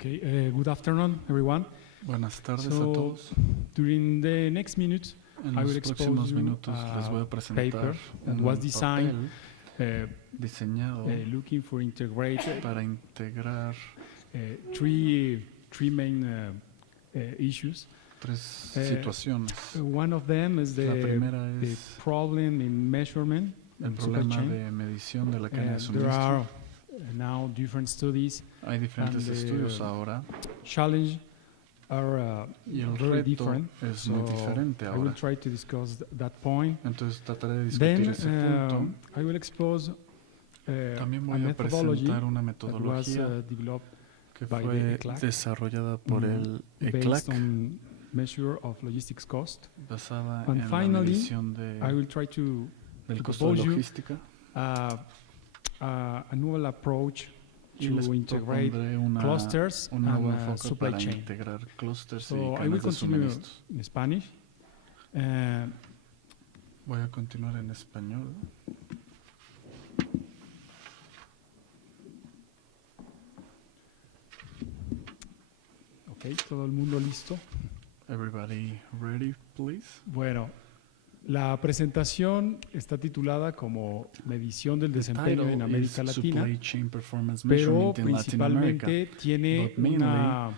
Okay, good afternoon, everyone. Buenas tardes a So, todos. during the next minutes, En I will los expose próximos you minutos les voy a a presentar paper that un was designed papel diseñado looking for integrate para integrar three main issues. tres situaciones. One of them is La primera the es problem in measurement el and supply problema chain. de medición de la cadena de There are suministro. now different studies. Hay diferentes and the estudios ahora Challenge are y el very reto different. es muy diferente I will ahora. try to discuss that point. Entonces trataré de discutir Then ese punto. I will expose También a voy a methodology presentar una that was metodología developed que by the fue ECLAC, desarrollada por el based ECLAC, on measure of logistics cost. basada And en la finally, medición I will try to del costo de propose you logística. a novel approach Y les to integrate propondré clusters un nuevo and enfoque supply para chain. integrar clusters So y I will cadenas de continue suministros. in Spanish. Voy a continuar en español. Ok, todo el mundo listo. Everybody ready, please? Bueno, la presentación está titulada como Medición del desempeño en América is Latina, Supply Chain Performance pero Measurement in Latin America. principalmente tiene But mainly,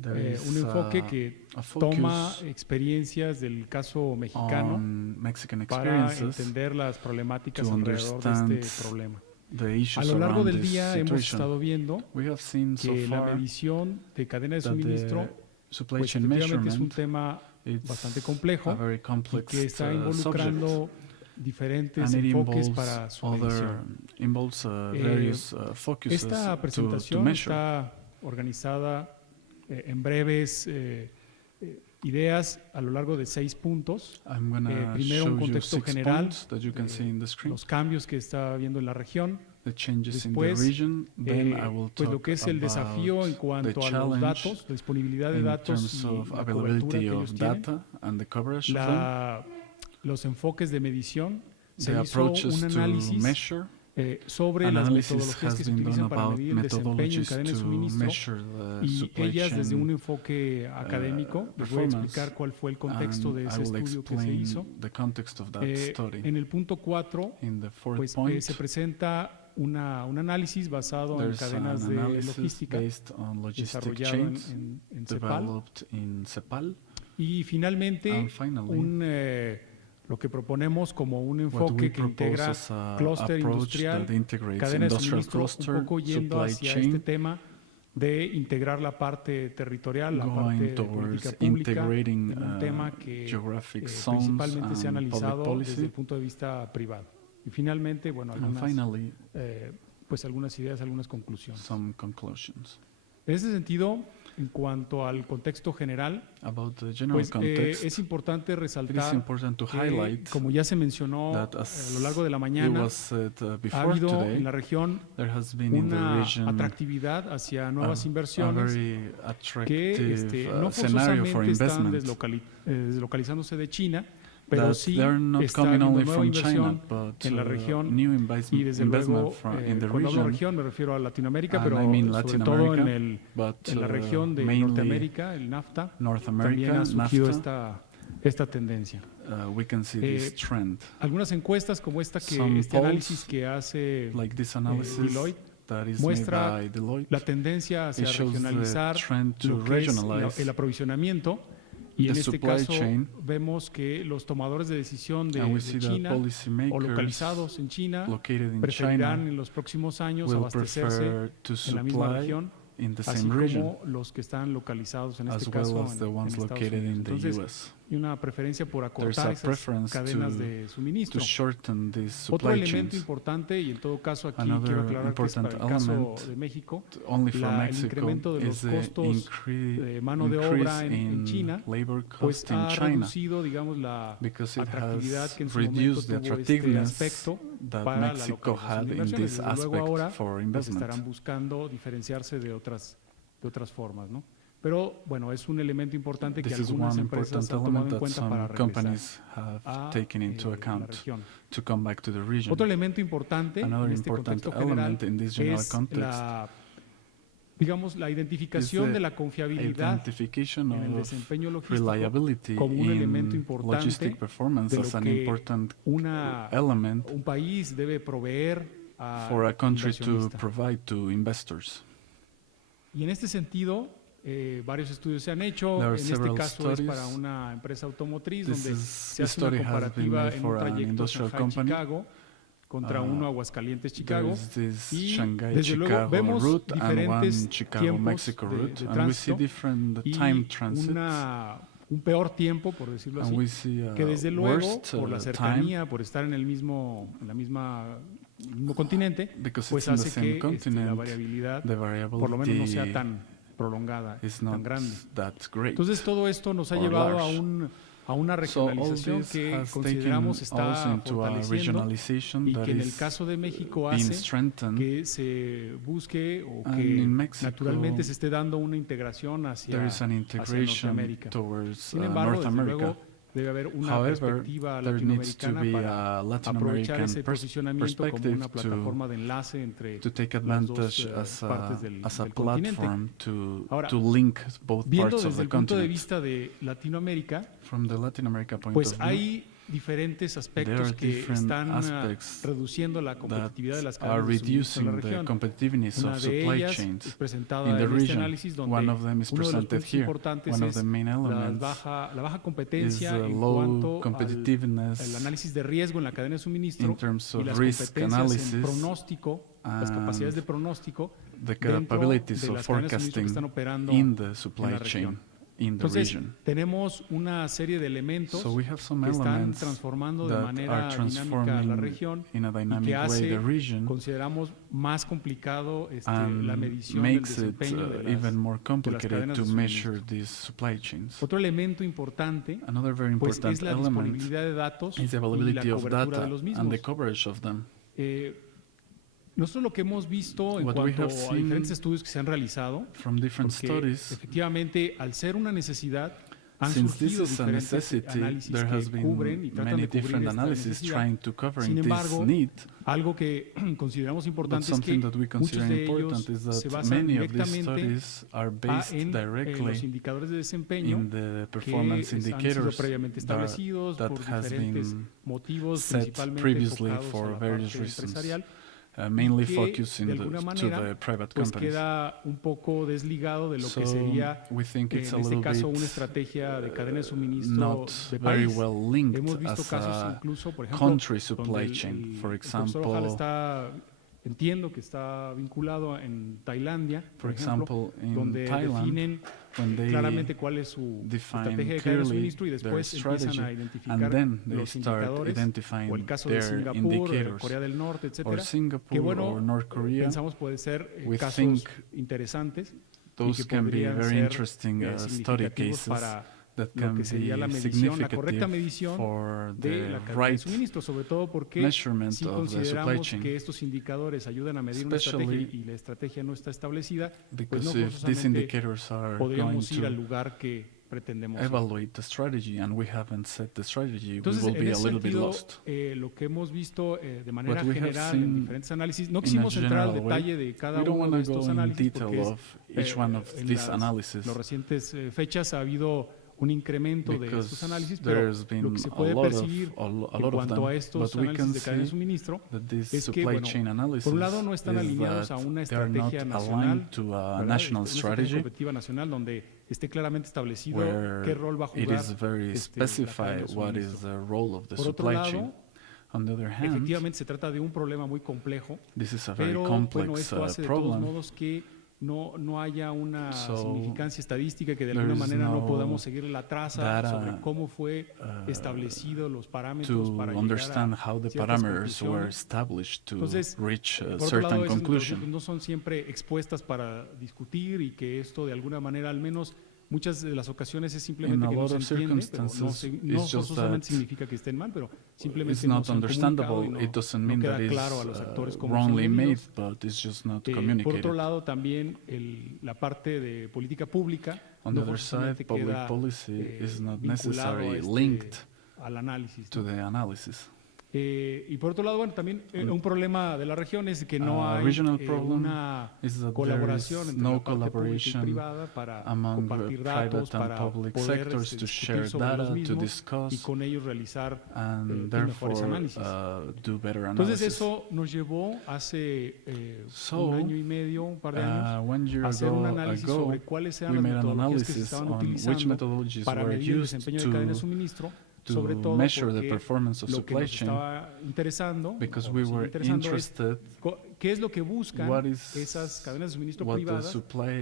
there un is enfoque que a toma focus experiencias del caso mexicano on Mexican para experiences entender las problemáticas to alrededor de understand este problema. the A issues lo largo around del this día hemos situation. estado viendo We have seen so que la far medición de cadena de that suministro the supply pues chain efectivamente es un measurement tema it's bastante a complejo very y complex que está subject. involucrando diferentes And it enfoques involves para su medición. various focuses Esta to presentación measure. está organizada en breves ideas a lo largo de 6 puntos. I'm gonna Primero un show you contexto 6 general points that you can de see in the screen. los cambios que está habiendo en la región. The changes in Después, the region. Then I will pues talk lo que es el desafío en about cuanto the a los challenge datos, la disponibilidad de in datos terms y of la cobertura availability que ellos of tienen. data and the coverage of them. Los enfoques de medición. Se The hizo un approaches to análisis measure. sobre las Analysis metodologías que has se been done utilizan para about medir el desempeño en methodologies cadena de to suministro measure the y supply ellas desde chain un enfoque académico. Les voy a performance, explicar cuál fue el contexto de and ese I will estudio que se explain hizo. the context of that study. En el punto 4 In the fourth pues, point, se presenta un análisis basado en there's cadenas an de analysis logística based on logistic desarrollado chains en CEPAL. developed in CEPAL. Y finalmente And finally, lo que proponemos como un what we enfoque que propose integra as a clúster approach industrial, that integrates cadena de industrial suministro, cluster, un poco yendo supply hacia chain, este tema de integrar la parte territorial, la parte going de towards política pública, integrating en un tema que geographic zones principalmente se ha and analizado public desde policy. el punto de vista privado. Y finalmente, bueno, And algunas, finally, pues algunas ideas, algunas conclusiones. some conclusions. En ese sentido, en cuanto al contexto general, About the general pues context, es importante it is resaltar important to que, highlight como ya se mencionó that a as lo largo de la it mañana, was said ha before habido today, en la región there has been in the una region atractividad hacia nuevas a inversiones very que attractive no scenario for forzosamente están investment. deslocalizándose de China, pero That sí they're not está coming habiendo only nueva from China, inversión but en la región new y desde investment luego, in the cuando hablo region, región me refiero a Latinoamérica, and pero I mean sobre Latin todo America, but en la región de mainly Norteamérica, el NAFTA, North también America, ha surgido NAFTA, esta tendencia. we can see this trend. Algunas encuestas como esta Some polls, análisis que hace Like this analysis Deloitte that is muestra made by Deloitte, la tendencia hacia it shows the regionalizar trend to lo que es regionalize el aprovisionamiento y en the este supply caso chain. vemos que los tomadores de decisión And we de see that China o policymakers localizados en China located in preferirán China en los próximos años will abastecerse prefer to en la misma supply región, in the así same region, como los que están localizados en as este well caso as the en ones Estados located in Unidos. the Entonces, US. hay una preferencia por There's acortar a esas preference cadenas to- de to suministro. shorten these Otro supply elemento chains. importante, y en todo caso aquí Another quiero aclarar que es para el important caso element, de México, Only for el Mexico incremento de los is the costos de mano de obra en China, labor pues cost in ha China, reducido, digamos, la because it atractividad has que en su momento reduced the tuvo este attractiveness aspecto that para la Mexico localización had de in inversiones. this Desde luego aspect ahora for pues investment. estarán buscando diferenciarse de otras formas, ¿no? Pero bueno, es un elemento importante que This is algunas one empresas important han tomado element en that cuenta para some regresar companies have a taken into la account región. to come back to the region. Otro elemento importante Another en este important contexto general element in this general es context digamos, la identificación the de la confiabilidad identification en el of desempeño logístico reliability como un elemento in importante logistic performance de as lo an que important una, element un país debe proveer for a al country to inversionista. provide to investors. Y en este sentido, varios estudios se han hecho. There are En este several caso es studies. para una empresa automotriz This donde is- se this hace una study has been comparativa made en for un an trayecto industrial company. Shanghai-Chicago contra uno Aguascalientes-Chicago. There's this Y Shanghai desde luego Chicago vemos route and one diferentes Chicago tiempos Mexico de route, and we see tránsito different y time transits, un peor tiempo, por decirlo and así, we see que desde luego, worst por la time cercanía, por estar en el mismo continente, because pues it's in the hace same que la continent. variabilidad The por lo menos no sea variability tan prolongada, is tan not grande. that great. Entonces todo esto nos ha or llevado large. a una So all regionalización this que has taken consideramos also está into a fortaleciendo regionalization y that que en el is caso de México being hace strengthened. que se busque o And que in Mexico, naturalmente se esté dando una integración There is an hacia integration Norteamérica. towards Sin embargo, North desde America. luego debe haber una However, perspectiva there needs to latinoamericana be para a Latin aprovechar American ese posicionamiento como perspective una plataforma de enlace entre to take las dos advantage partes del as a continente. platform to Ahora, link both Viendo parts of desde the el punto de continent. vista de Latinoamérica, From the Latin America point pues of view, hay diferentes there aspectos are que different están aspects reduciendo la competitividad de las that are cadenas de suministro en la reducing the región. competitiveness Una of de supply ellas es chains presentada in the en este region. análisis donde One of them is uno de los presented puntos here. importantes One of es the main la elements baja is competencia the en low cuanto al competitiveness análisis de riesgo en la cadena de suministro in terms y of las risk competencias analysis en pronóstico, las capacidades de pronóstico the dentro capabilities de of las cadenas de suministro que forecasting están operando in the en supply la chain región. in the Entonces, region. tenemos una serie de elementos So we have some que están elements transformando de that manera are dinámica la transforming región in a y dynamic que way hace, the region consideramos, más complicado la and medición del makes it desempeño de even more complicated cadenas to de measure suministro. these supply chains. Otro elemento importante Another very pues important es la element disponibilidad de datos is the y la availability of cobertura data de los and the mismos. coverage of them. Nosotros lo que hemos visto en What we cuanto have a seen diferentes estudios que se han realizado, From different porque studies, efectivamente al ser una necesidad han since this surgido is a diferentes necessity, análisis there has que cubren y been tratan many de cubrir different esta analysis necesidad. trying to cover Sin this embargo, need. algo que consideramos But importante es que something that we consider muchos de important ellos is se that basan many of these directamente studies are based en los directly indicadores de desempeño in the que performance han sido indicators previamente establecidos that por has diferentes been motivos, set principalmente previously enfocados a for la various parte reasons, empresarial, mainly que, focusing de alguna to manera, the private pues companies. queda un poco desligado de lo So que sería, we think it's a en este little caso, bit una estrategia de cadena de suministro not de very país. well linked Hemos visto as casos a incluso, por ejemplo, country donde supply chain. For el profesor example, Ojala entiendo que está vinculado en Tailandia, for por ejemplo, example, in donde Thailand, definen when they claramente cuál es su define estrategia de cadena de clearly suministro y their después empiezan strategy, a and identificar then they los start indicadores, identifying o el caso de their Singapur, indicators, Corea del Norte, or etcétera, que Singapore bueno, or North Korea. pensamos puede ser We casos think interesantes y Those que can be podrían very ser interesting study significativos cases para that lo can que sería la be medición, la correcta significative medición for de the la cadena de right suministro, sobre todo porque measurement si of the supply consideramos chain. que estos indicadores ayudan a medir una estrategia Especially y la estrategia no está establecida, pues Because no if these forzosamente indicators are going podríamos ir al to lugar que pretendemos ir. evaluate the strategy and we haven't set the strategy, Entonces, we will en be a ese little bit sentido, lost. lo que hemos visto de manera What we have general en seen diferentes análisis, no in a quisimos entrar al general detalle way, de cada We don't uno want de to go estos in análisis detail porque of each one of en these analyses las recientes fechas ha habido un incremento de estos because análisis, pero there's been lo que se a puede lot of percibir a en lot of cuanto them, a estos but we can análisis de cadena de see suministro that these es que, supply bueno, chain analysis por un lado no están is alineados a that una they are not estrategia nacional, aligned to a ¿verdad? national Una estrategia strategy competitiva nacional donde esté claramente establecido where qué rol va a it jugar is very la cadena specified de what is suministro. the role of the Por otro supply lado, chain. On the other hand, efectivamente se trata de un problema muy complejo, this is a very pero complex bueno, esto hace de todos problem. modos que no haya una So, significancia estadística, que de there alguna is manera no no podamos seguir la traza data, sobre cómo fue establecido los parámetros to para understand llegar a how the ciertas parameters were conclusiones. established to Entonces, reach a Por otro certain lado, esas conclusion. metodologías no son siempre expuestas para discutir y que esto de alguna manera, al menos muchas de las ocasiones, es simplemente In a que no lot se of entiende, pero no, circumstances, no it's just forzosamente that significa que estén mal, pero simplemente It's no not se han comunicado understandable. y no, It doesn't no mean queda that it's claro a los actores cómo wrongly son made, medidos. but it's just not Por communicated. otro lado, también la parte de política pública On no the other side, forzosamente public queda policy is not vinculado a necessarily linked al análisis, to ¿no? the analysis. Y por otro lado, bueno, también un problema de la región es que no hay regional problem una is that there colaboración is entre no la parte pública y collaboration privada para among compartir private datos, and para public poder sectors to discutir share sobre los data, to mismos y discuss, con ellos realizar and mejores therefore análisis. do better Entonces analysis. eso nos llevó hace So, un año y medio, un par de años, 1 year a hacer un ago, análisis sobre cuáles eran we las made an metodologías que se analysis estaban on which utilizando methodologies para were medir el used desempeño de cadena de to suministro, sobre todo measure the porque performance of lo que supply nos chain, estaba interesando, because o we nos sigue were interesando, es interested qué es lo que buscan what is esas cadenas de suministro what the privadas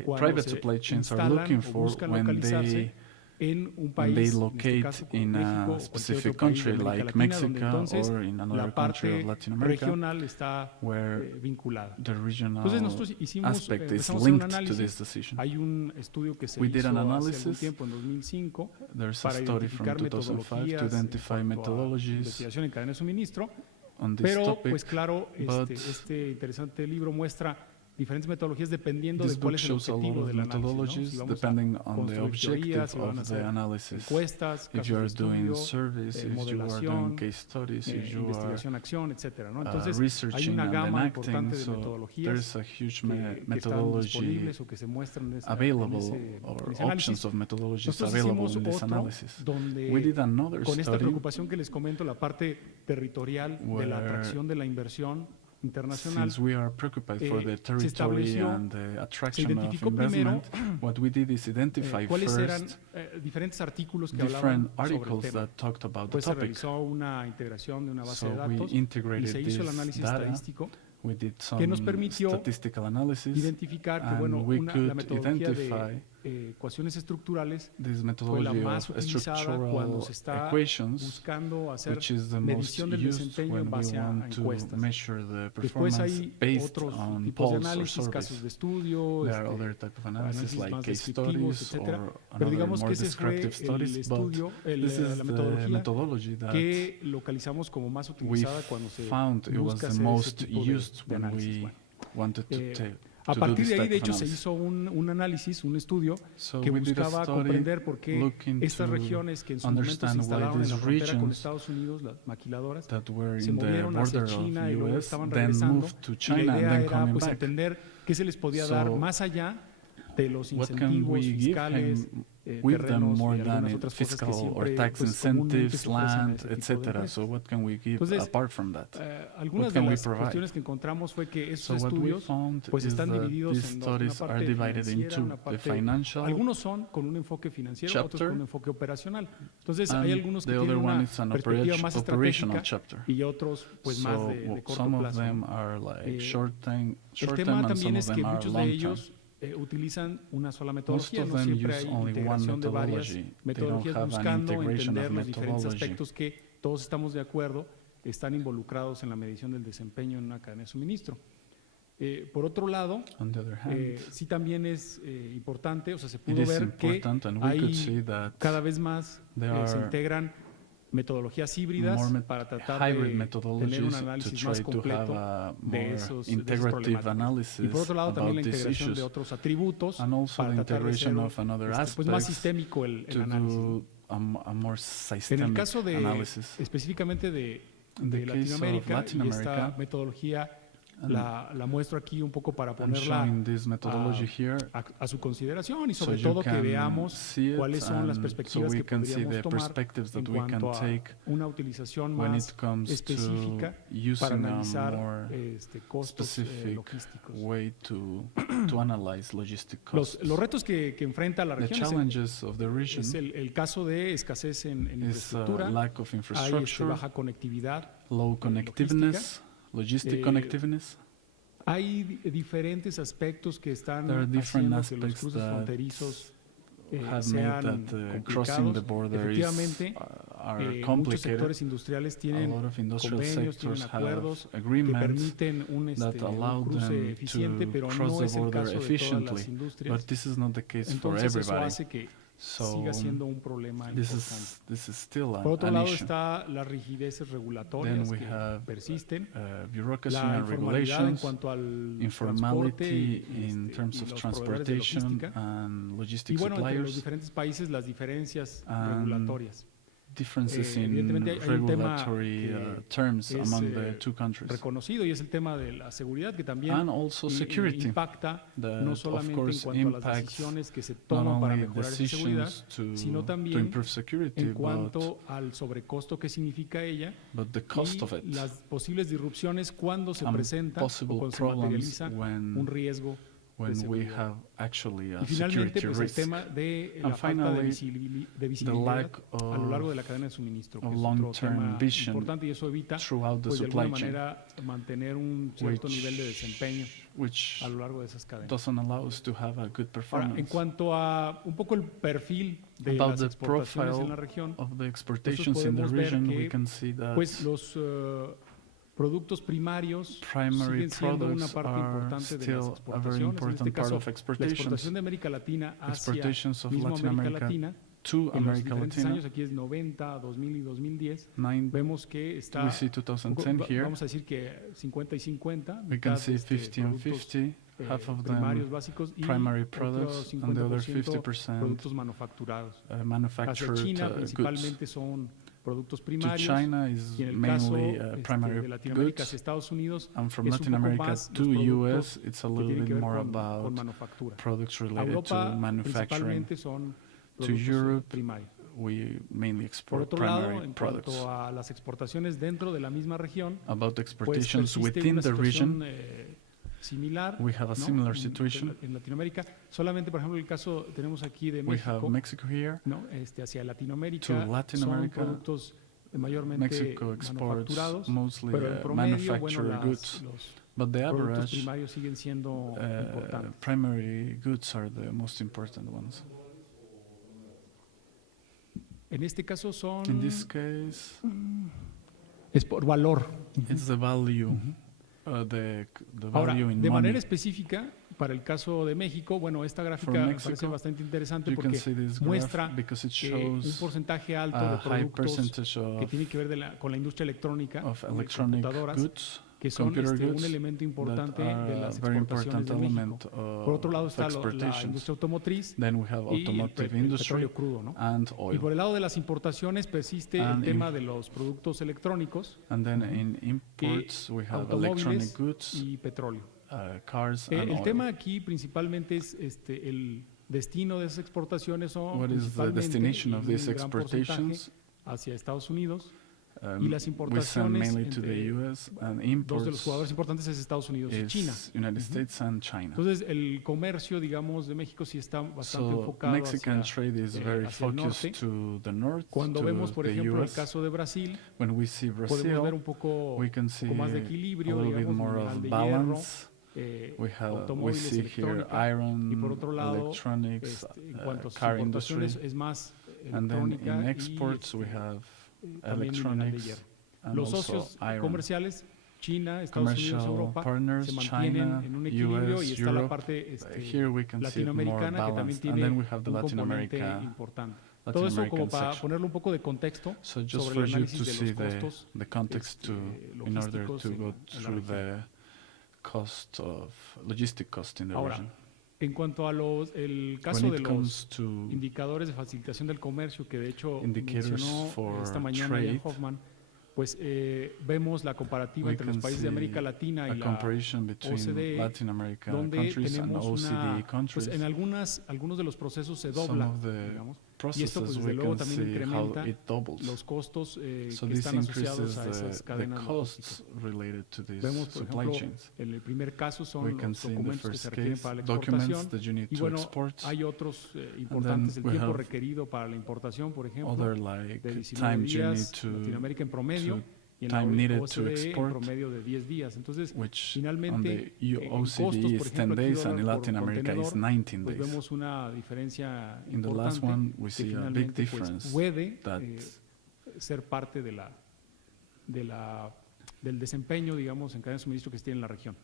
cuando private se supply chains are instalan looking o for buscan when localizarse en un when país, they en este locate caso como in México a o cualquier specific otro país de country América like Latina, donde Mexico entonces or in la another country parte of Latin America, regional está where vinculada. the regional Entonces nosotros hicimos, aspect is empezamos a hacer un linked to análisis. this decision. Hay un estudio que se We did hizo an hace algún analysis. tiempo, en 2005, There's a para study from identificar 2005 to metodologías en identify cuanto a methodologies investigación en cadena de suministro, on this pero topic. pues claro, but este interesante libro muestra diferentes metodologías dependiendo This de cuál book es el shows a lot objetivo of del análisis, ¿no? methodologies Si vamos a depending on the construir objective teorías, si van a of the hacer analysis. encuestas, If casos you de are doing estudio, surveys, if you are modelación, doing case studies, if you are investigación-acción, etcétera, ¿no? Entonces hay researching una and gama enacting, importante de so metodologías there's a huge que están methodology disponibles o que se muestran en available ese or análisis. options of methodologies Nosotros available hicimos in this otro analysis. donde We did another con esta study preocupación que les comento, la parte territorial de la where atracción de la inversión internacional, since we are preoccupied for the se territory estableció, and the se attraction of identificó primero investment, what we did is identify cuáles eran first diferentes artículos que different hablaban sobre el articles tema. that talked about the Después se topic. realizó una integración de una base So de we datos y integrated se hizo el this análisis data. estadístico We did some que nos permitió statistical analysis, identificar que and bueno, we la could metodología identify de ecuaciones estructurales this fue la methodology más of utilizada cuando structural se está equations, buscando hacer which is the most medición del used desempeño when en we base a want to encuestas. measure the Después performance hay based otros on tipos de polls or análisis, casos de surveys. estudio, There are other type of analysis análisis like más case descriptivos, studies etcétera. or Pero another digamos more que ese fue descriptive el studies, estudio, but this is la the metodología methodology that que localizamos como más we utilizada cuando se found it was busca the hacer ese most tipo de used when análisis. we Bueno, wanted to a do partir this de ahí, type de of hecho, se analysis. hizo un análisis, un estudio So que we did a buscaba study comprender por qué looking estas to regiones que en su momento se understand why instalaron en la these frontera con regions Estados Unidos, las maquiladoras, that were se in the movieron hacia border China y of luego US, estaban then regresando. moved to Y la China and idea then era coming pues back. entender qué se les podía dar So más allá de los What can incentivos we give fiscales, him with them terrenos more y than algunas in otras cosas que fiscal or siempre tax pues, comúnmente incentives, se ofrecen a land, ese tipo de etc.? So empresas. what can we give Entonces, apart from that? Algunas What de can we las provide? cuestiones que encontramos fue que So estos what we estudios found pues is están that divididos these en dos, una studies are parte divided financiera, into una the parte, financial algunos son con un enfoque financiero, otros chapter, con un enfoque operacional. Entonces and hay algunos que the other tienen one una is an perspectiva más operational estratégica chapter. y otros pues más So de corto some of plazo. them are like Eh, short El term tema and también some of es que them are muchos de long term. ellos utilizan una sola Most metodología, of no them siempre use hay only one integración de varias methodology. They don't metodologías have an buscando integration of entender los diferentes methodology. aspectos que todos estamos de acuerdo están involucrados en la medición del desempeño en una cadena de suministro. Por otro lado, On the other hand, sí también es importante, o sea, se it pudo is ver que important, and we could hay see that cada vez más there se are integran metodologías híbridas more para tratar hybrid de tener un methodologies to análisis try más to have completo a de more esas integrative problemáticas. analysis Y por otro lado también la about these integración de issues, otros atributos and also para the tratar de integration hacer of another pues más aspects sistémico el to análisis. do a more En el systemic caso de analysis. específicamente de In the case of Latinoamérica, Latin y esta America, metodología and la muestro aquí un poco para I'm ponerla showing this methodology here a su consideración y so sobre you todo que can veamos see it, cuáles son las and so perspectivas we que can see podríamos the tomar perspectives en that we can cuanto a take una utilización when más it comes to específica para using a analizar more costos specific logísticos. way to analyze logistic costs. Los retos que enfrenta la The región challenges of the region es el caso de escasez en is infraestructura, lack of hay infrastructure, baja conectividad, low connectiveness, logistic Eh, connectiveness. hay diferentes aspectos que están There are different haciendo que los aspects cruces that fronterizos have made sean that crossing the complicados. border is Efectivamente, are muchos complicated. sectores industriales A tienen lot of industrial convenios, tienen sectors have acuerdos que agreements permiten un that allow un cruce them eficiente, to pero cross no the es el border caso de todas efficiently. las industrias. But this is not the case for Entonces eso everybody. hace que So siga siendo un problema this importante. is still Por otro an lado issue. está las rigideces regulatorias Then we que have persisten, bureaucracy la and informalidad en regulations, cuanto al transporte informality y, in terms y of los proveedores de transportation logística. and Y logistic bueno, entre los suppliers. diferentes países las diferencias And regulatorias. differences in evidentemente hay un tema regulatory que terms es, among the two countries. reconocido, y es el tema de la seguridad, que también And also security, impacta that no of solamente en course cuanto a las impacts decisiones que se not toman para only mejorar esa seguridad, decisions sino to también improve security, en cuanto al sobrecosto que significa ella but the cost y of it, las posibles disrupciones cuando se and presenta possible o cuando se problems materializa un when riesgo de we seguridad. have actually a Y finalmente, security pues el risk. tema de And la falta de finally, visibilidad lack a lo largo of- de la cadena de suministro, que of es otro long-term tema vision importante, y eso evita throughout the pues de supply alguna chain, manera mantener un cierto which- nivel de desempeño which a lo largo de esas cadenas. doesn't allow us to have a good Ahora, performance. en cuanto a un poco el perfil de About las the exportaciones en profile la región, of the exportations in the podemos ver region, we que, can see that pues los productos primarios primary siguen siendo una products parte are importante de still las a very exportaciones. En important este part caso, of la exportations. exportación de América Latina hacia Exportations of mismo Latin América America Latina to en los America diferentes Latina. años, aquí es 90, 2000 y 2010, 9, vemos que está, we see 2010 here. vamos a decir que 50 y 50, We can mitad, see 50 and productos 50, half of primarios them básicos y primary otro products, and the other 50% 50% productos manufacturados. Hacia manufactured China goods. principalmente son productos To primarios, China is y en el caso mainly de primary Latinoamérica goods, hacia Estados Unidos and from es un Latin poco America más to los US, productos it's a que little tienen bit que ver more con about manufactura. products A related Europa to manufacturing. principalmente son To productos Europe, primarios. we mainly Por export otro lado, primary en products. cuanto a las exportaciones dentro de la misma región, About the pues exportations persiste within una the situación region, similar, we have a ¿no? similar en- situation. en Latinoamérica. Solamente, por ejemplo, el caso tenemos aquí de We have México, Mexico here. ¿no? Hacia Latinoamérica To Latin son America, productos mayormente Mexico exports manufacturados, mostly pero en promedio, manufactured goods, los but the productos average primarios siguen siendo importantes. primary goods are the most important ones. En este caso son In this case, es por valor. it's the value, the Ahora, value in de money. manera específica, para el caso de México, bueno, esta gráfica me parece Mexico, bastante interesante You can porque see this muestra graph because it un shows porcentaje alto a de high productos percentage que of, tienen que ver con la industria electrónica, electronic computadoras, goods, que son computer un goods elemento that importante de are a las very exportaciones important de México. element Por otro lado of está la exportations. industria automotriz Then we have y el automotive industry petróleo crudo, ¿no? and Y oil. por el lado de las importaciones persiste el And tema de los productos electrónicos And then in imports we have electronic automóviles goods, y petróleo. cars and El oil. tema aquí principalmente es el destino de esas exportaciones son What is the principalmente, destination of y these un gran porcentaje, exportations? hacia Estados Unidos. y las We send importaciones mainly to the entre US, and Dos de los imports jugadores importantes es Estados Unidos y China. is United States and China. Entonces el comercio, digamos, de México sí está bastante So enfocado Mexican hacia, trade is very hacia el focused norte. to the north, Cuando to vemos, por the ejemplo, el US. caso de Brasil, When we see podemos ver Brazil, un poco we can see más de a equilibrio, little bit digamos, more mineral of de balance. hierro, We automóviles, see here electrónica, iron, y por otro lado, electronics, en cuanto a sus car importaciones industry, es más and then electrónica in exports y we have también mineral de electronics hierro. and Los also socios iron. comerciales, China, Estados Unidos, Commercial Europa, partners, se mantienen China, en un equilibrio y US, está la Europe. parte Here we can see it more latinoamericana que también balanced, and tiene then we have the un Latin componente America, importante. Latin Todo eso como American para section. ponerle un poco de contexto So just sobre for el you to análisis de see los costos the context to, in order logísticos to en go la through región. the cost of logistic cost in the Ahora, region. En cuanto a el caso When de it los comes to indicadores de facilitación del comercio, que de hecho indicators mencionó for esta mañana Ian trade, Hoffman, pues vemos la comparativa we entre los can países de see América Latina a y la comparison between OCDE, Latin America donde countries and tenemos OECD pues countries. en algunos de los procesos se Some dobla, of the digamos, y esto processes pues desde we luego can también see how incrementa it doubles. los costos So que this están asociados increases a esas the cadenas costs logísticas. related to these Vemos, por supply ejemplo, chains. en el primer caso We son can los see in the documentos que se first requieren case para la documents exportación. that you need Y to bueno, export, hay otros importantes, el we tiempo have requerido para la importación, por ejemplo, other like de 19 time you need días, to, Latinoamérica en promedio, to y en la time needed to OCDE en export, promedio de 10 días. Entonces, which on finalmente, the en costos, OECD por is 10 ejemplo, aquí days and in dólar Latin por America is contenedor, 19 pues days. vemos una diferencia In the last importante one, we que see a big finalmente pues, difference puede that ser parte del desempeño, digamos, en cadena de suministro que se tiene en la región.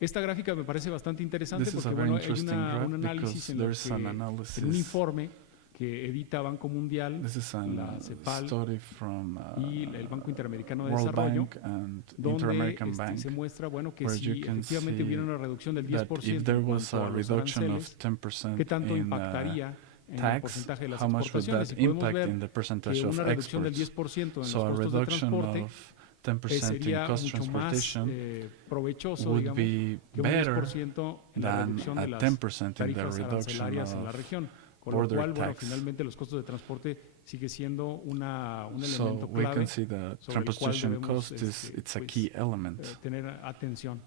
Esta gráfica me parece bastante interesante this is a porque very bueno, hay interesting graph un análisis because en, there's an en un analysis. informe que edita Banco Mundial This is an la CEPAL study from y el Banco Interamericano de World Desarrollo, Bank and donde Inter-American Bank, se muestra bueno, que where si you can efectivamente see hubiera una reducción del that 10% if there en was cuanto a a los reduction of aranceles, 10% ¿qué tanto in impactaría en el tax, porcentaje de las how much would exportaciones. that Y podemos impact ver in the percentage que of una reducción del exports? 10% en los So a costos de reduction transporte of 10% in sería cost mucho más transportation provechoso, would digamos, be que un better 10% en la than reducción a de las 10% in the tarifas reduction arancelarias en la of región. Con lo border cual, bueno, tax. finalmente los costos de transporte sigue siendo un So elemento we clave can see that sobre el cual transportation debemos cost is it's a pues, key element. tener atención.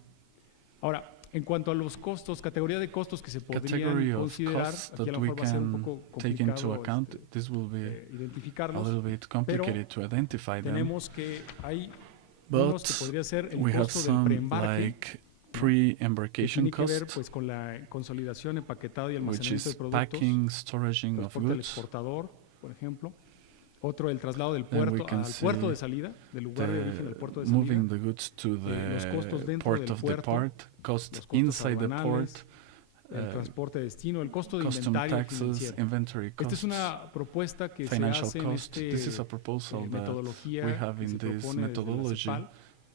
Ahora, en cuanto a los costos, categoría de costos que se Category podrían of considerar, costs aquí a that lo we mejor va a ser un can poco take into complicado account, this will be a identificarlos. little bit complicated to identify them, Tenemos que hay but unos que podría ser el we have costo del some preembarque, like que pre-embarkation tiene que ver cost, pues, con la consolidación, empaquetado y which almacenamiento de is productos, packing, storaging of transporte al goods. exportador, por ejemplo. Otro, el traslado del Then we puerto can al puerto see de salida, del lugar de origen del puerto de moving salida, the goods to los costos the dentro port del of the puerto, port, cost los costos inside the aduanales, port, el transporte de destino, el costo de custom inventario taxes, financiero. inventory Esta es costs, una propuesta que se financial hace en cost. This is a proposal that metodología we have que in se this propone desde la methodology CEPAL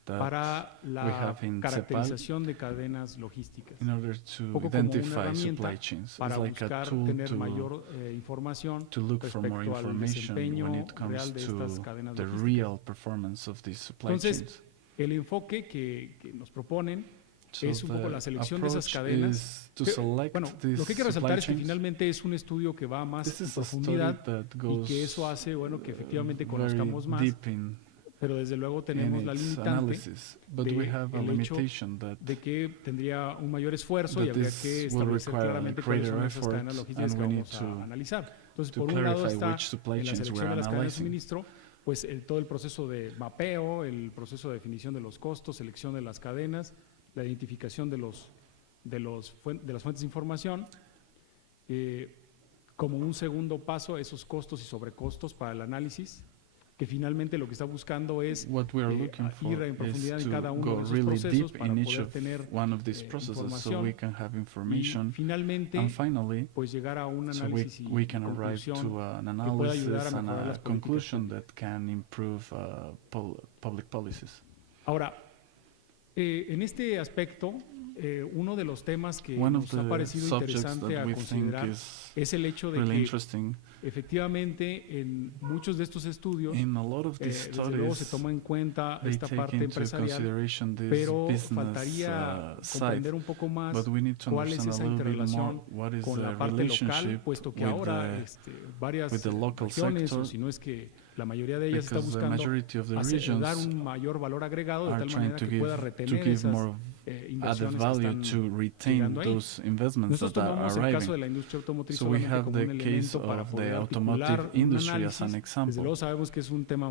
that para we la have in CEPAL caracterización de cadenas logísticas. in order to Poco como una identify herramienta supply chains. para It's like a buscar tool tener mayor información to look for more respecto al information desempeño when it comes real de estas to cadenas the logísticas. real performance of these supply Entonces, chains. el enfoque que nos proponen So es un poco the la selección de esas approach cadenas. is to Que, select bueno, these lo que hay que supply resaltar es que chains. finalmente es un estudio que va más This en is a study profundidad that y goes que eso hace, bueno, que efectivamente very conozcamos más, deep in pero desde luego tenemos la its limitante analysis, but we have a el hecho limitation that de que tendría un mayor esfuerzo y that habría this que will establecer require claramente cuáles greater son esas effort, cadenas logísticas and que we need vamos a to analizar. Entonces, to por un lado clarify está which supply en la chains selección we're de las cadenas de analyzing. suministro, pues todo el proceso de mapeo, el proceso de definición de los costos, selección de las cadenas, la identificación de las fuentes de información, como un segundo paso esos costos y sobrecostos para el análisis, que finalmente lo que está buscando es what we are looking for ir en profundidad is en cada to uno go de esos really procesos deep para in each poder of tener one of these processes so información we can have y information, finalmente and finally pues llegar a un so análisis we can arrive conclusión to an que pueda ayudar a analysis and mejorar a las políticas conclusion públicas. that can improve public policies. Ahora, en este aspecto, uno de los temas que One of nos ha the parecido subjects interesante that a we think considerar is es el hecho de really que interesting. efectivamente en muchos de estos estudios In a lot of these desde luego se studies, toma en cuenta they esta take parte into empresarial, consideration this pero business faltaría side, comprender un poco más but we need to cuál es understand esa a little bit more interrelación what is con the la parte local, relationship puesto que with ahora the varias with the local regiones, sector, o si no es que la mayoría de ellas está because the buscando majority of the dar regions un mayor valor agregado de are tal trying manera to que pueda give retener more esas added inversiones que value están to retain llegando ahí. those investments Nosotros that are tomamos el caso de arriving. la industria automotriz So we solamente have como the un case elemento para of poder the articular automotive un industry as an análisis. Desde example. luego sabemos que es un tema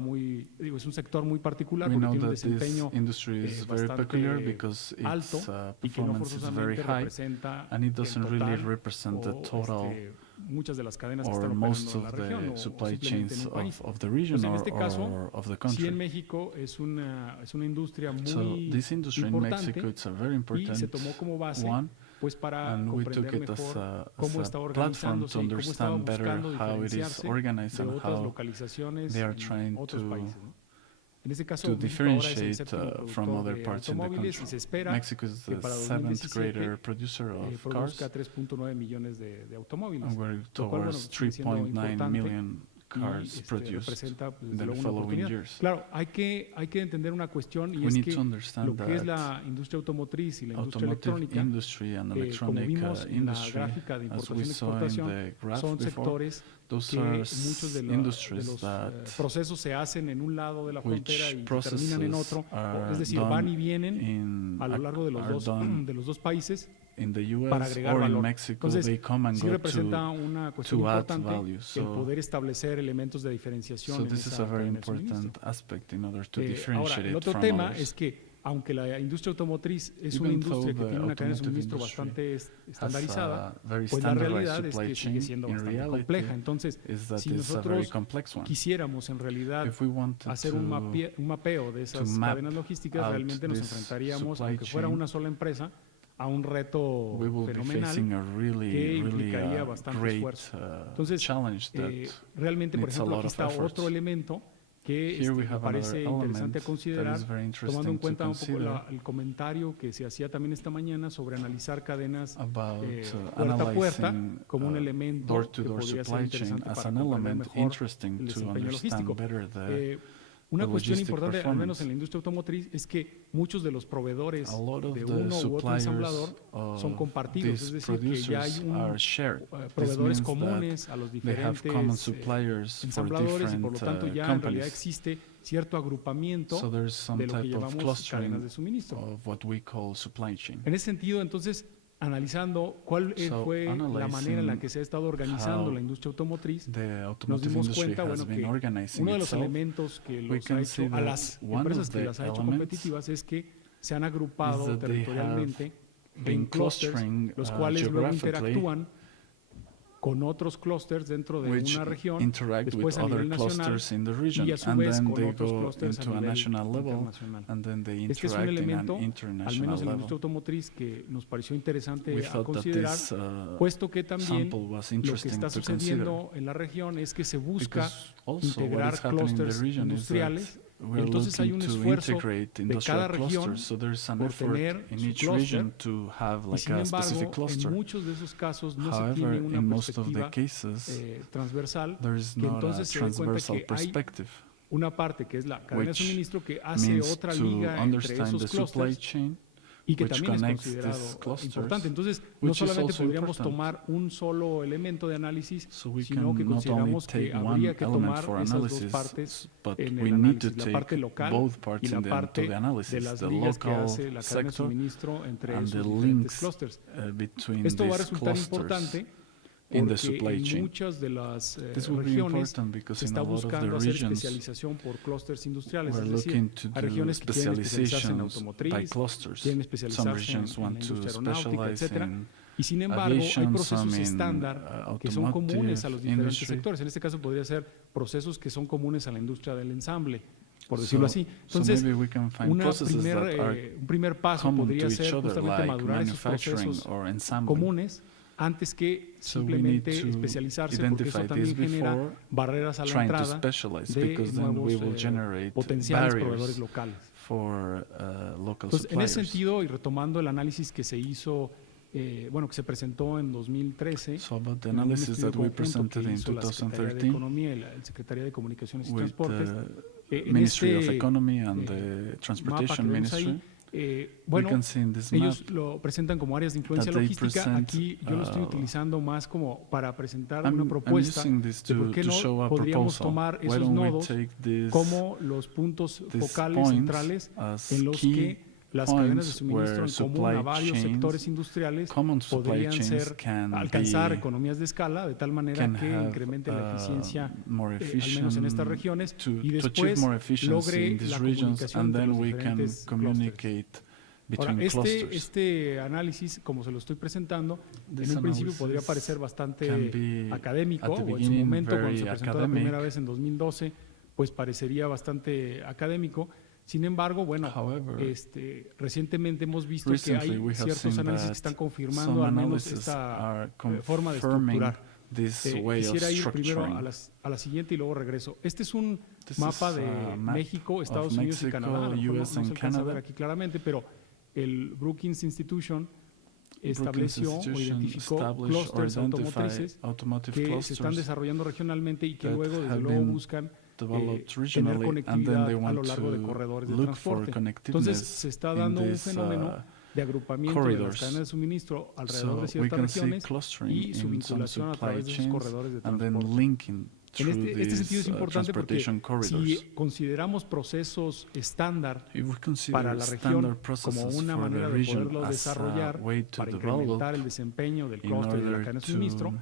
es un sector muy particular We porque know tiene un that this desempeño industry is very bastante peculiar because alto its y que no performance is very forzosamente high, representa and it doesn't el really total represent the o, total muchas de las cadenas que or están most operando en of la región the o supply simplemente en chains un país. of the region Entonces, en este caso, or of the Sí, country. en México es una industria So muy this industry in importante Mexico, it's a very y important se tomó como base one, pues para and we took comprender it as mejor a cómo está platform to organizándose y cómo estaba understand better buscando how it is diferenciarse organized de and otras how localizaciones they are en trying otros to países, ¿no? En este caso, to México ahora es el differentiate séptimo from productor other de parts in the automóviles country. y se espera Mexico is que the para seventh 2017 greater producer of cars, produzca 3.9 millones de automóviles, and we're lo cual, bueno, towards sigue siendo 3.9 importante million cars y produced representa pues, in desde the luego una following oportunidad. years. Claro, hay que entender una cuestión y We es need que to understand lo que es that la industria automotriz y la industria automotive electrónica, industry and como electronic vimos en la industry, gráfica de as we importación y saw in exportación, the graph son before, sectores those que are muchos de industries los that procesos se hacen en un lado de la frontera which y terminan en processes otro, are es decir, done van y vienen in a lo largo de are done los dos países in the para US agregar or in valor. Mexico. Entonces, They come and sí go representa una cuestión to add importante value. el So, poder establecer elementos de diferenciación so en this is esa a very cadena de suministro. important aspect in order to Ahora, differentiate el it otro from tema others. es que aunque la industria automotriz es Even una industria though que the tiene una cadena de automotive suministro industry bastante estandarizada, has a very pues la standardized realidad es supply que sigue chain, siendo in bastante reality compleja. Entonces, is that si it's a very nosotros complex one. quisiéramos en realidad If we wanted hacer un mapeo de esas map cadenas logísticas, out realmente nos this enfrentaríamos, supply aunque fuera chain, una sola empresa, a un reto we will be fenomenal facing a que really implicaría bastante great esfuerzo. Entonces, challenge that realmente, por needs a ejemplo, lot aquí of está effort. otro elemento que Here we me have parece another interesante a element that considerar, is very tomando en interesting to cuenta un poco consider el comentario que se hacía también esta mañana sobre analizar cadenas about puerta a puerta analyzing como un elemento que door-to-door podría ser supply chain interesante as para an comprender element mejor interesting el to desempeño understand logístico. better the Una the cuestión logistic importante, al menos performance. en la industria automotriz, es que muchos de los proveedores A lot of de the uno u otro suppliers ensamblador son of compartidos, es these decir, que ya hay producers are shared. This proveedores means that comunes a los they have common diferentes suppliers for ensambladores y por lo tanto different ya en realidad companies. existe cierto agrupamiento So there's some de lo que type of llamamos cadenas clustering de suministro. of what we call supply chain. En ese sentido, entonces, analizando cuál So fue la manera en la analyzing que se ha estado organizando how la industria automotriz, The nos automotive dimos industry cuenta, has bueno, been que organizing uno de los itself. elementos que We los ha can hecho see a that las one empresas of que the las ha hecho elements competitivas es que se han is agrupado that they territorialmente have been en clusters, clustering los cuales luego geographically, interactúan con otros clusters dentro de which una región, interact with después a other nivel nacional clusters in the region, y a su and vez then con they otros go clusters a into a nivel national level, internacional. and then they Este es un interact in elemento, an al international menos en la level. industria automotriz, que nos pareció interesante We a thought that considerar, this puesto que también sample was lo que interesting está to consider, sucediendo en la región es que se busca because also what integrar is happening in the clústeres region is that industriales. we're Entonces hay looking un to esfuerzo integrate de industrial cada región clusters, so there's an por effort tener in su each clúster, region to have y like sin a specific embargo, cluster. en muchos de esos casos no se However, tiene una in most of the perspectiva cases, transversal, there is que not a entonces se dé cuenta transversal que hay perspective, una parte que es la cadena de which suministro que hace means otra to liga entre understand esos the supply clústeres chain, y que which también es connects considerado these clusters, importante. Entonces, no which is solamente also podríamos important. tomar un solo elemento de análisis, So we sino can que not only consideramos que take one habría que element tomar for esas dos analysis, partes but en we el need to análisis, la parte take local both y parts la into parte the de analysis, las the ligas que local hace la cadena de sector suministro entre and esos the diferentes links clústeres. between Esto va a these resultar clusters importante in the porque supply en chain. muchas de las This will be regiones important because se in está a lot of the buscando hacer regions especialización por clústeres industriales, we're es decir, looking to hay do regiones que quieren especializarse en specializations by automotriz, clusters. quieren Some especializarse en regions la want to industria aeronáutica, specialize etcétera. in Y sin embargo, hay aviation, procesos some in estándar que son comunes a los automotive diferentes industry. sectores. En este caso podría ser procesos que son comunes a la industria del ensamble, por decirlo así. So Entonces, maybe we can find processes that are un primer paso common to podría each ser other, justamente like madurar esos manufacturing procesos or ensambling. comunes antes que So we need simplemente to especializarse, porque eso identify también this genera before barreras a la trying to entrada specialize, de because then we will nuevos generate potenciales proveedores barriers locales. for local Entonces, en ese suppliers. sentido, y retomando el análisis que se hizo, que se presentó en 2013, So about the en un analysis estudio that we conjunto presented que in hizo la Secretaría de 2013 Economía y la Secretaría de Comunicaciones y with Transportes, the en Ministry of este, Economy and the mapa que Transportation vemos ahí, Ministry, we bueno, can see in this map ellos lo presentan como áreas de influencia that they logística. present, Aquí yo lo estoy utilizando más como para presentar I'm una propuesta using this de por qué to show no a podríamos proposal. tomar Why esos don't we nodos take this, como los puntos these focales points centrales as en los key que las cadenas de points suministro where en común a supply varios chains, sectores industriales common supply podrían chains ser can alcanzar be- economías de escala de tal manera can que have, incremente la eficiencia, more al menos en estas regiones, to y achieve después more efficiency logre in these la regions, comunicación and entre then los we can diferentes communicate Ahora, between clusters. este análisis, como se lo estoy presentando, This en un principio analysis podría parecer bastante can be académico, at the o en su beginning momento cuando very se presentó la academic. primera vez en 2012, pues parecería bastante académico. Sin embargo, bueno, However, recientemente hemos visto que recently hay we have ciertos seen análisis que that están some confirmando al menos analysis esta are forma de confirming estructurar. this way of Quisiera ir primero structuring. a la siguiente y luego regreso. Este es un This mapa is de a map México, of Estados Unidos y Mexico, Canadá. A lo mejor no US se and alcanza a ver Canada. aquí claramente, pero el Brookings Institution Brookings estableció o Institution identificó established or clústeres automotrices identified automotive que se clusters están desarrollando regionalmente y que that luego, desde have luego, been buscan developed tener regionally, and then conectividad they a want lo largo de to corredores de look for transporte. connectiveness Entonces, se está in dando un this, fenómeno de agrupamiento de las corridors. cadenas de suministro alrededor So de we ciertas can see regiones clustering y su in some vinculación a supply través de esos chains corredores de and then transporte. linking En through este sentido these es importante porque transportation corridors. si consideramos procesos estándar If we consider para la región standard como processes una for manera the de region poderlos as a desarrollar way to para develop incrementar el desempeño del in clúster y de la order cadena de to suministro,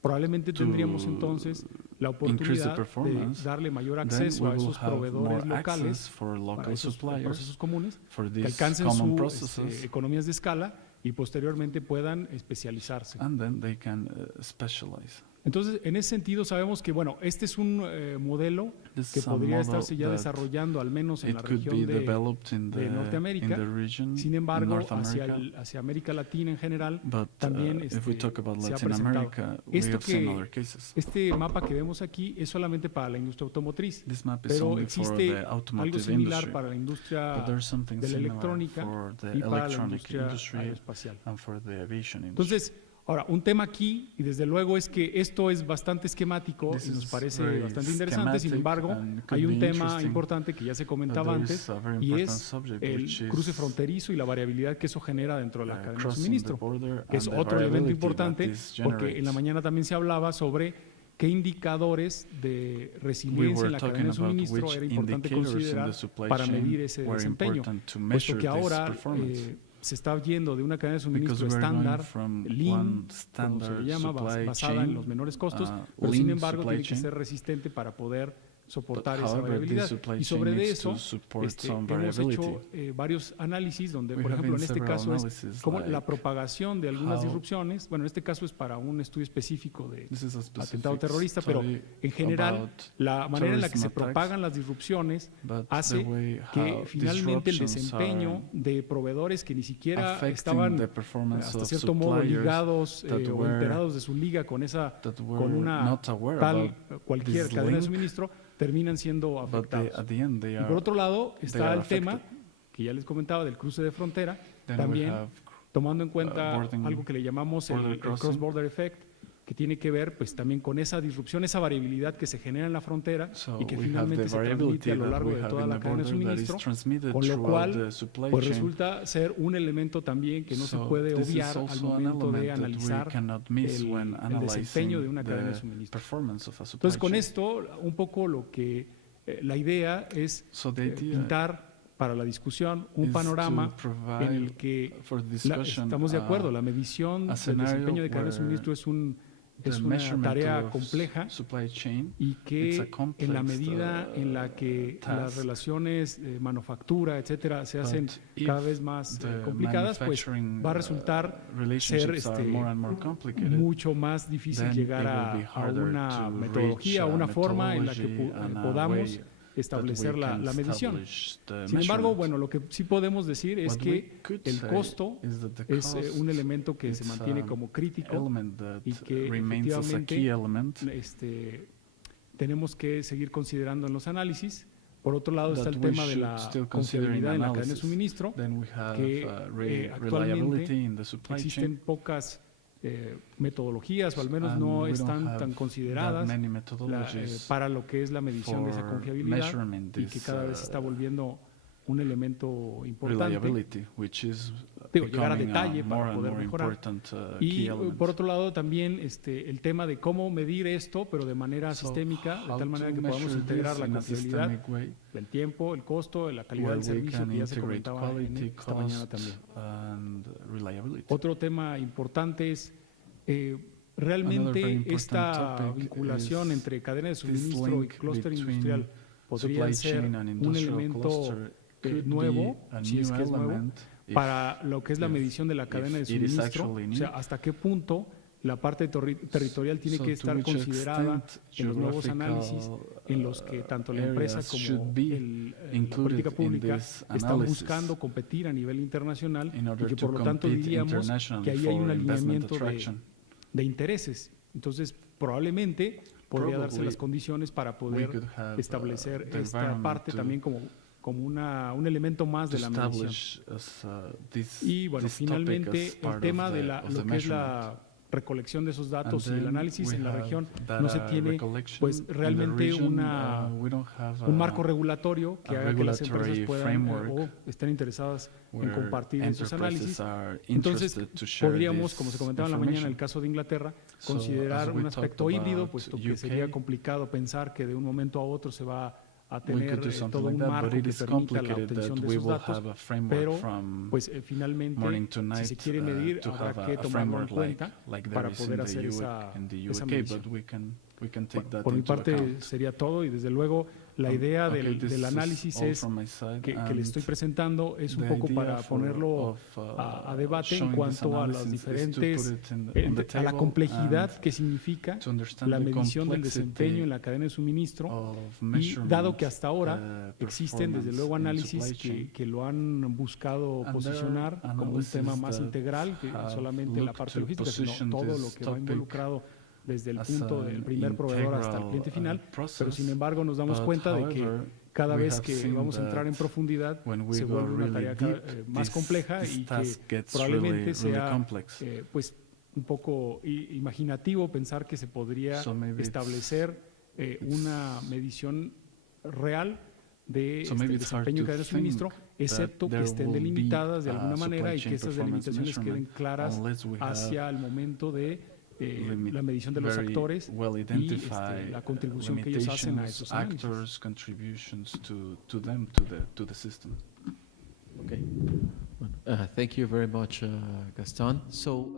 probablemente tendríamos entonces la increase the oportunidad de performance, darle mayor then acceso we a will esos have proveedores more locales access for para local esos suppliers procesos comunes for que these alcancen common sus processes, economías de escala y posteriormente puedan especializarse. and then they can specialize. Entonces, en ese sentido sabemos que, bueno, este es un modelo This que is a podría model estarse ya that desarrollando al menos en it la could be región developed in de Norteamérica. the region, Sin in embargo, North America. hacia América Latina en general, But también if we talk about se ha Latin presentado. America, we Esto have seen que- other cases. Este mapa que vemos aquí es solamente para la industria automotriz, This map is pero only for existe the algo automotive similar industry, para la industria but there's something de la similar electrónica for the y para la electronic industria industry aeroespacial. and for the aviation industry. Entonces, ahora, un tema aquí, y desde luego es que esto es bastante esquemático This y nos is parece very bastante interesante, sin schematic embargo, and could hay un be tema interesting, importante que ya se but comentaba there antes, is a very y important es subject, el which is cruce fronterizo y la variabilidad que eso genera dentro de la cadena de crossing the suministro, border que es and the otro elemento variability that importante, this porque en la generates. mañana también se hablaba sobre qué indicadores de We resiliencia en were la talking cadena de about suministro which era importante indicators in considerar the supply para chain medir ese were desempeño, important to puesto measure que this ahora performance. se está yendo de una cadena de Because suministro we're going estándar, from lean, one como se standard le llama, supply basada en chain, los menores costos, uh, pero sin lean embargo supply tiene que chain. ser resistente para poder But soportar esa however, this variabilidad. supply Y sobre chain de needs to eso support some hemos variability. hecho varios análisis donde, We por have ejemplo, en been este several caso es analysis, cómo la like propagación de algunas how- disrupciones, bueno, en este caso es para un estudio específico de This is a atentado specific terrorista, pero study en general about la manera en la que se terrorism attacks, propagan las disrupciones but hace the way que how finalmente el disruptions desempeño are de proveedores que ni siquiera affecting estaban the performance hasta of cierto modo suppliers ligados that o were- enterados de su liga con that were con una not aware tal about cualquier this cadena de link, suministro terminan siendo but afectados. at the end they Y are por otro lado está are el tema affected. que ya les comentaba del cruce de frontera, Then we también have tomando en cuenta boarding- algo que le llamamos border el crossing. cross-border effect, que tiene que ver pues también con esa disrupción, esa variabilidad que se genera en la frontera So y que we have finalmente the se transmite variability a lo that largo we de have toda in la the cadena de border that is suministro, transmitted con lo throughout cual the supply pues chain. resulta ser un elemento también que no se So puede this is obviar al also an momento de element that we analizar cannot miss when el analyzing desempeño de una cadena de the suministro. performance of a supply Entonces con chain. esto un poco lo que la idea es So the idea pintar para la discusión un is panorama to en el provide que for the discussion, estamos de acuerdo, la medición a del scenario desempeño de cadena de where suministro es the una measurement tarea of compleja supply chain, y it's a que complex, en la medida en la que las task. relaciones de manufactura, etcétera, se hacen But cada if vez más the complicadas, pues manufacturing, va a resultar relationships ser are more and more complicated, mucho más difícil then llegar it will be a harder una to metodología, a reach a una forma en la que methodology and a podamos way establecer that we la can medición. establish the Sin embargo, measurement. bueno, lo que sí podemos decir es What que we could el say costo is that the es cost un elemento que se is mantiene an como crítico element that y que remains as a efectivamente key element tenemos que seguir considerando en los análisis. Por otro lado está that el we tema de should la still consider in confiabilidad en la cadena de analysis. suministro. Then we have que, actualmente reliability in the supply Existen chain. pocas metodologías, o al menos And no we don't están have tan that consideradas many methodologies para lo que es la medición de esa for confiabilidad measurement y que this, cada vez se está volviendo un elemento importante. reliability, which is Digo, llegar a becoming detalle more para and poder more mejorar. important Y key element. por otro lado también el tema de cómo medir esto, pero de manera So sistémica, de how tal manera to que podamos measure integrar this la in a confiabilidad, systemic way, el tiempo, el costo, la calidad where del we servicio, can que ya se integrate comentaba quality, esta mañana cost, también. and reliability. Otro tema importante es Another realmente very important esta topic vinculación is entre cadena de this suministro y link clúster between industrial podría supply ser chain and un industrial elemento cluster could nuevo, be a si new es que es nuevo, element if- para lo que es la if- medición de la cadena de if it is suministro, actually o sea, new. hasta qué punto la parte territorial tiene So que to estar which considerada extent en los nuevos análisis geographical, en los que tanto la empresa areas como should be la included política in pública this están analysis buscando competir a nivel internacional in y order que to por lo tanto compete diríamos internationally que ahí hay un for investment alineamiento attraction. de intereses. Entonces, probablemente podría darse Probably las condiciones para We poder could have, establecer the esta environment parte to- también como un elemento más to de la medición. establish as, this, Y bueno, this topic finalmente as el part tema of de the- la, of lo the que es measurement. la recolección de esos datos y And el then análisis we en la have región data no se tiene recollection pues in the realmente region. we don't have un a- marco regulatorio que a haga que las empresas regulatory puedan framework o estén interesadas en where compartir esos enterprises análisis. are Entonces, interested to share podríamos, this como se comentaba en la mañana en el information. caso de Inglaterra, So, considerar as we un aspecto talked híbrido, about puesto que UK, sería complicado pensar que de un momento a otro se va a We tener could do something todo like un that, marco but it que is permita la complicated obtención that de we esos will datos, have a framework pero from pues finalmente, morning to night si se quiere medir, to habrá have que a tomarlo en framework cuenta like para there is in poder the hacer UK, esa in the esa UK, medición. but we can take Bueno, that por mi into parte account. sería todo y desde luego La idea Okay, del this is análisis all es from my side, que le estoy and presentando es un the poco idea para ponerlo a debate en showing this cuanto a las analysis is to put diferentes, it on the a la table complejidad and que significa to understand la the medición del desempeño complexity en la cadena de suministro. of Y dado que measurement, hasta ahora existen desde performance luego in análisis supply chain. que lo han buscado And there posicionar are como un tema analyses más that integral, que have solamente la looked parte to logística, sino position todo lo this que va topic involucrado desde el as punto del an primer proveedor hasta el cliente integral, final. process, Pero sin embargo nos damos but cuenta de que however, cada we vez have que seen vamos a entrar en that profundidad when we se go vuelve una really tarea deep, más compleja this y que task gets probablemente really sea complex. pues un poco imaginativo pensar que se podría So maybe establecer una medición real de So maybe el it's hard desempeño en to cadena de suministro, think excepto that que there estén will be delimitadas de alguna supply manera y chain que esas performance delimitaciones queden measurement claras unless we hacia have el momento de limit- la medición de los very actores well y identify la contribución que ellos hacen a limitations, esos análisis. actors, contributions to them, to the system. Okay. Thank you very much, Gaston. So.